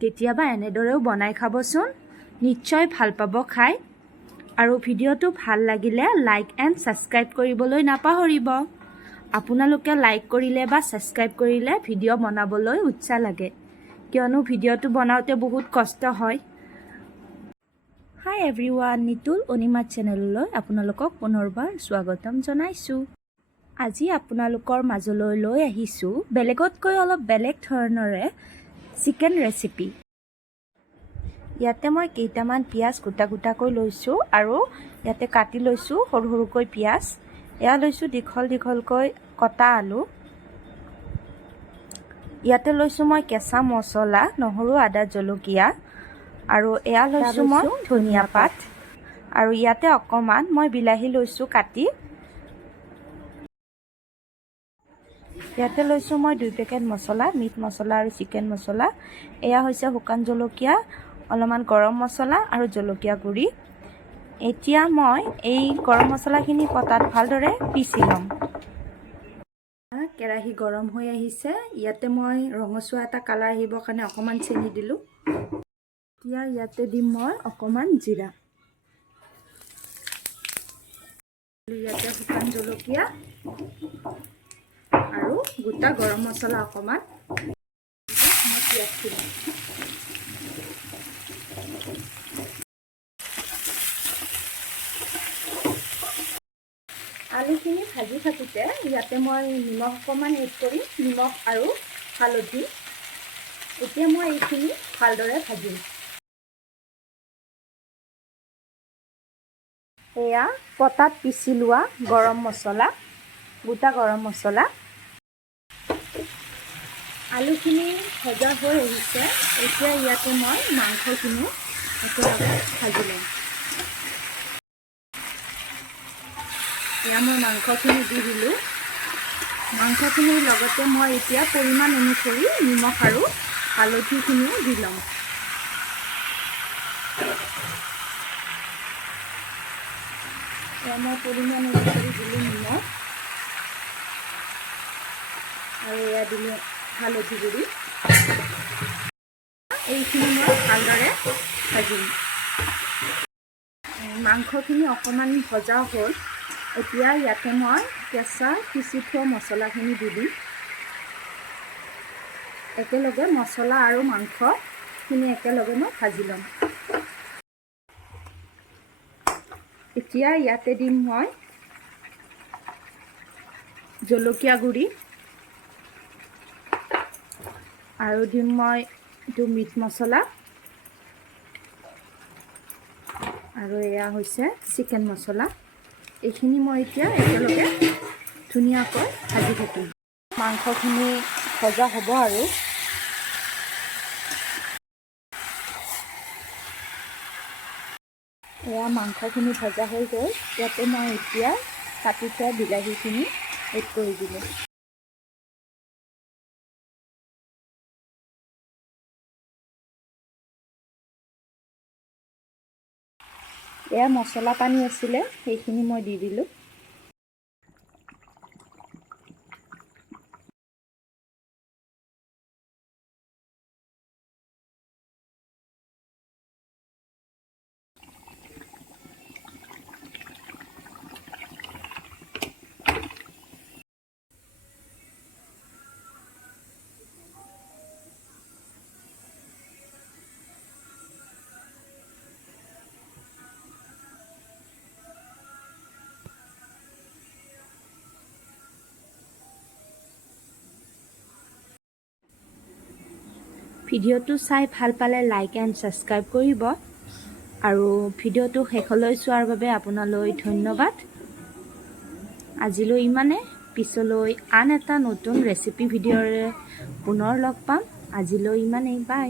কেতিয়াবা এনেদৰেও বনাই খাবচোন, নিশ্চয় ভাল পাব খাই। আৰু ভিডিঅ'টো ভাল লাগিলে লাইক এণ্ড ছাবস্ক্ৰাইব কৰিবলৈ নাপাহৰিব। আপোনালোকে লাইক কৰিলে বা ছাবস্ক্ৰাইব কৰিলে ভিডিঅ' বনাবলৈ উৎসাহ লাগে, কিয়নো ভিডিঅ'টো বনাওঁতে বহুত কষ্ট হয়। হাই এভৰিৱান, নিতুল অনিমা চেনেললৈ আপোনালোকক পুনৰবাৰ স্বাগতম জনাইছোঁ। আজি আপোনালোকৰ মাজলৈ লৈ আহিছোঁ বেলেগতকৈ অলপ বেলেগ ধৰণৰে চিকেন ৰেচিপি। ইয়াতে মই কেইটামান পিঁয়াজ গোটা গোটাকৈ লৈছোঁ আৰু ইয়াতে কাটি লৈছোঁ সৰু সৰুকৈ পিঁয়াজ। এয়া লৈছোঁ দীঘল দীঘলকৈ কটা আলু। ইয়াতে লৈছোঁ মই কেঁচা মছলা, নহৰু, আদা, জলকীয়া, আৰু এয়া লৈছোঁ মই ধনিয়া পাত। আৰু ইয়াতে অকণমান মই বিলাহী লৈছোঁ কাটি। ইয়াতে লৈছোঁ মই 2 পেকেট মছলা, মিট মছলা আৰু চিকেন মছলা। এয়া হৈছে শুকান জলকীয়া, অলপমান গৰম মছলা আৰু জলকীয়া গুড়ি। এতিয়া মই এই গৰম মছলাখিনি পটাত ভালদৰে পিচি ল'ম। কেৰাহী গৰম হৈ আহিছে। ইয়াতে মই ৰঙচুৱা এটা কালাৰ আহিবৰ কাৰণে অকণমান চেনি দিলোঁ। এতিয়া ইয়াতে দিম মই অকণমান জিৰা। ইয়াতে শুকান জলকীয়া আৰু গোটা গৰম মছলা অকণমান। মই পিঁয়াজ দিম। আলুখিনি ভাজি থাকোঁতে ইয়াতে মই নিমখ অকণমান এড কৰিম, নিমখ আৰু হালধি। এতিয়া মই এইখিনি ভালদৰে ভাজিম। এয়া পটাত পিচি লোৱা গৰম মছলা, গোটা গৰম মছলা। আলুখিনি ভজা হৈ আহিছে। এতিয়া ইয়াতে মই মাংসখিনি একেলগে ভাজি ল'ম। এয়া মই মাংসখিনি দি দিলোঁ। মাংসখিনিৰ লগতে মই এতিয়া পৰিমাণ অনুসৰি নিমখ আৰু হালধিখিনিও দি ল'ম। এয়া মই পৰিমাণ অনুসৰি দিলোঁ নিমখ, আৰু এয়া দিলোঁ হালধি গুড়ি। এইখিনি মই ভালদৰে ভাজিম। মাংসখিনি অকণমান ভজা হ'ল। এতিয়া ইয়াতে মই কেঁচা পিচি থোৱা মছলাখিনি দি দিম। একেলগে মছলা আৰু মাংসখিনি একেলগে মই ভাজি ল'ম। এতিয়া ইয়াতে দিম মই জলকীয়া গুড়ি, আৰু দিম মই এইটো মিট মছলা, আৰু এয়া হৈছে চিকেন মছলা। এইখিনি মই এতিয়া একেলগে ধুনীয়াকৈ ভাজি থাকিম। মাংসখিনি ভজা হ'ব আৰু। এয়া মাংসখিনি ভজা হৈ গ'ল। ইয়াতে মই এতিয়া কাটি থোৱা বিলাহীখিনি এড কৰি দিলোঁ। এয়া মছলা পানী আছিলে, সেইখিনি মই দি দিলোঁ। ভিডিঅ'টো চাই ভাল পালে লাইক এণ্ড ছাবস্ক্ৰাইব কৰিব, আৰু ভিডিঅ'টো শেষলৈ চোৱাৰ বাবে আপোনালৈ ধন্যবাদ। আজিলৈ ইমানে। পিছলৈ আন এটা নতুন ৰেচিপি ভিডিঅ'ৰে পুনৰ লগ পাম। আজিলৈ ইমানেই। বাই।